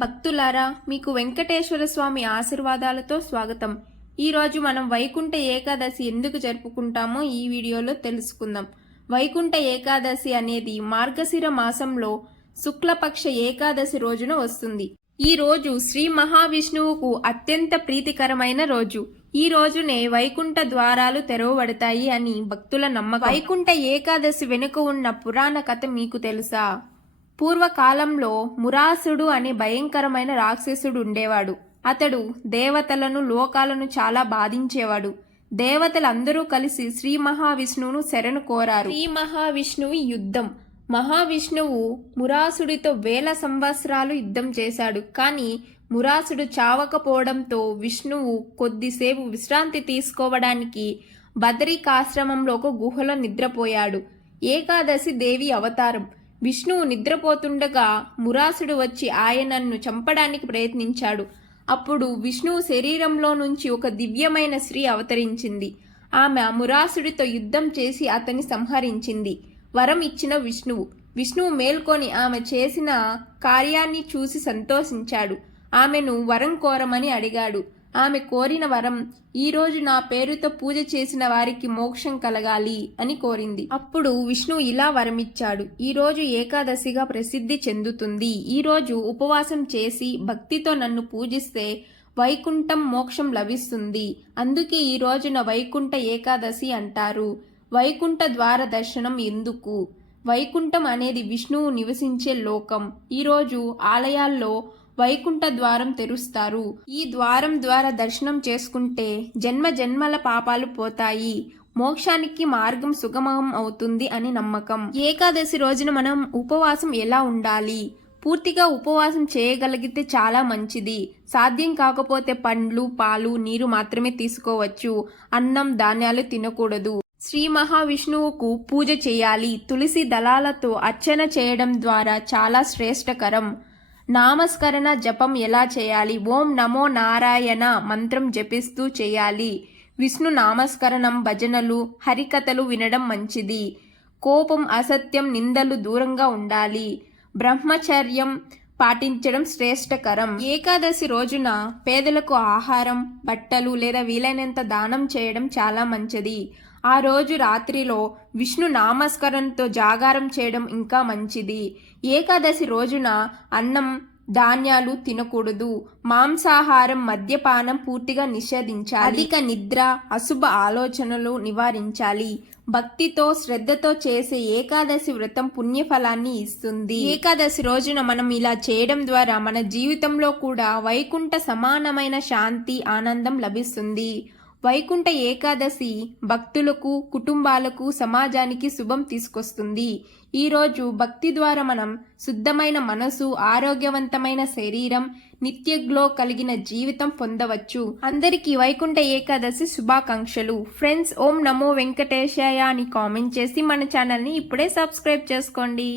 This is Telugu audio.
భక్తులారా, మీకు వెంకటేశ్వర స్వామి ఆశీర్వాదాలతో స్వాగతం. ఈరోజు మనం వైకుంఠ ఏకాదశి ఎందుకు జరుపుకుంటామో ఈ వీడియోలో తెలుసుకుందాం. వైకుంఠ ఏకాదశి అనేది మార్గశిర మాసంలో శుక్లపక్ష ఏకాదశి రోజున వస్తుంది. ఈ రోజు శ్రీ మహావిష్ణువుకు అత్యంత ప్రీతికరమైన రోజు. ఈ రోజునే వైకుంఠ ద్వారాలు తెరవబడతాయి అని భక్తుల నమ్మకం. వైకుంఠ ఏకాదశి వెనుక ఉన్న పురాణ కథ మీకు తెలుసా? పూర్వకాలంలో మురాసుడు అనే భయంకరమైన రాక్షసుడు ఉండేవాడు. అతడు దేవతలను, లోకాలను చాలా బాధించేవాడు. దేవతలందరూ కలిసి శ్రీ మహావిష్ణువును శరణు కోరారు. శ్రీ మహావిష్ణువు యుద్ధం. మహావిష్ణువు మురాసుడితో 1000 సంవత్సరాలు యుద్ధం చేశాడు. కానీ మురాసుడు చావకపోవడంతో విష్ణువు కొద్దిసేపు విశ్రాంతి తీసుకోవడానికి బదరికాశ్రమంలో ఒక గుహలో నిద్రపోయాడు. ఏకాదశి దేవి అవతారం. విష్ణువు నిద్రపోతుండగా మురాసుడు వచ్చి ఆయనను చంపడానికి ప్రయత్నించాడు. అప్పుడు విష్ణువు శరీరంలో నుంచి ఒక దివ్యమైన స్త్రీ అవతరించింది. ఆమె మురాసుడితో యుద్ధం చేసి అతన్ని సంహరించింది. వరం ఇచ్చిన విష్ణువు మేల్కొని ఆమె చేసిన కార్యాన్ని చూసి సంతోషించాడు. ఆమెను వరం కోరమని అడిగాడు. ఆమె కోరిన వరం, ఈరోజు నా పేరుతో పూజ చేసిన వారికి మోక్షం కలగాలి అని కోరింది. అప్పుడు విష్ణువు ఇలా వరమిచ్చాడు. ఈరోజు ఏకాదశిగా ప్రసిద్ధి చెందుతుంది. ఈరోజు ఉపవాసం చేసి భక్తితో నన్ను పూజిస్తే వైకుంఠం, మోక్షం లభిస్తుంది. అందుకే ఈ రోజున వైకుంఠ ఏకాదశి అంటారు. వైకుంఠ ద్వార దర్శనం ఎందుకు? వైకుంఠం అనేది విష్ణువు నివసించే లోకం. ఈరోజు ఆలయాల్లో వైకుంఠ ద్వారం తెరుస్తారు. ఈ ద్వారం ద్వారా దర్శనం చేసుకుంటే జన్మ జన్మల పాపాలు పోతాయి, మోక్షానికి మార్గం సుగమం అవుతుంది అని నమ్మకం. ఏకాదశి రోజున మనం ఉపవాసం ఎలా ఉండాలి? పూర్తిగా ఉపవాసం చేయగలిగితే చాలా మంచిది. సాధ్యం కాకపోతే పండ్లు, పాలు, నీరు మాత్రమే తీసుకోవచ్చు. అన్నం, ధాన్యాలు తినకూడదు. శ్రీ మహావిష్ణువుకు పూజ చేయాలి. తులసి దళాలతో అర్చన చేయడం ద్వారా చాలా శ్రేష్టకరం. నామస్మరణ జపం ఎలా చేయాలి? ఓం నమో నారాయణ మంత్రం జపిస్తూ చేయాలి. విష్ణు నామస్మరణం, భజనలు, హరికథలు వినడం మంచిది. కోపం, అసత్యం, నిందలు దూరంగా ఉండాలి. బ్రహ్మచర్యం పాటించడం శ్రేష్టకరం. ఏకాదశి రోజున పేదలకు ఆహారం, బట్టలు లేదా వీలైనంత దానం చేయడం చాలా మంచిది. ఆ రోజు రాత్రిలో విష్ణు నామస్మరణతో జాగారం చేయడం ఇంకా మంచిది. ఏకాదశి రోజున అన్నం, ధాన్యాలు తినకూడదు. మాంసాహారం, మద్యపానం పూర్తిగా నిషేధించాలి. అధిక నిద్ర, అశుభ ఆలోచనలు నివారించాలి. భక్తితో, శ్రద్ధతో చేసే ఏకాదశి వ్రతం పుణ్యఫలాన్ని ఇస్తుంది. ఏకాదశి రోజున మనం ఇలా చేయడం ద్వారా మన జీవితంలో కూడా వైకుంఠ సమానమైన శాంతి, ఆనందం లభిస్తుంది. వైకుంఠ ఏకాదశి భక్తులకు, కుటుంబాలకు, సమాజానికి శుభం తీసుకొస్తుంది. ఈరోజు భక్తి ద్వారా మనం శుద్ధమైన మనసు, ఆరోగ్యవంతమైన శరీరం, నిత్య గ్లో కలిగిన జీవితం పొందవచ్చు. అందరికీ వైకుంఠ ఏకాదశి శుభాకాంక్షలు. ఫ్రెండ్స్, ఓం నమో వెంకటేశాయ అని కామెంట్ చేసి మన ఛానల్ని ఇప్పుడే సబ్స్క్రైబ్ చేసుకోండి.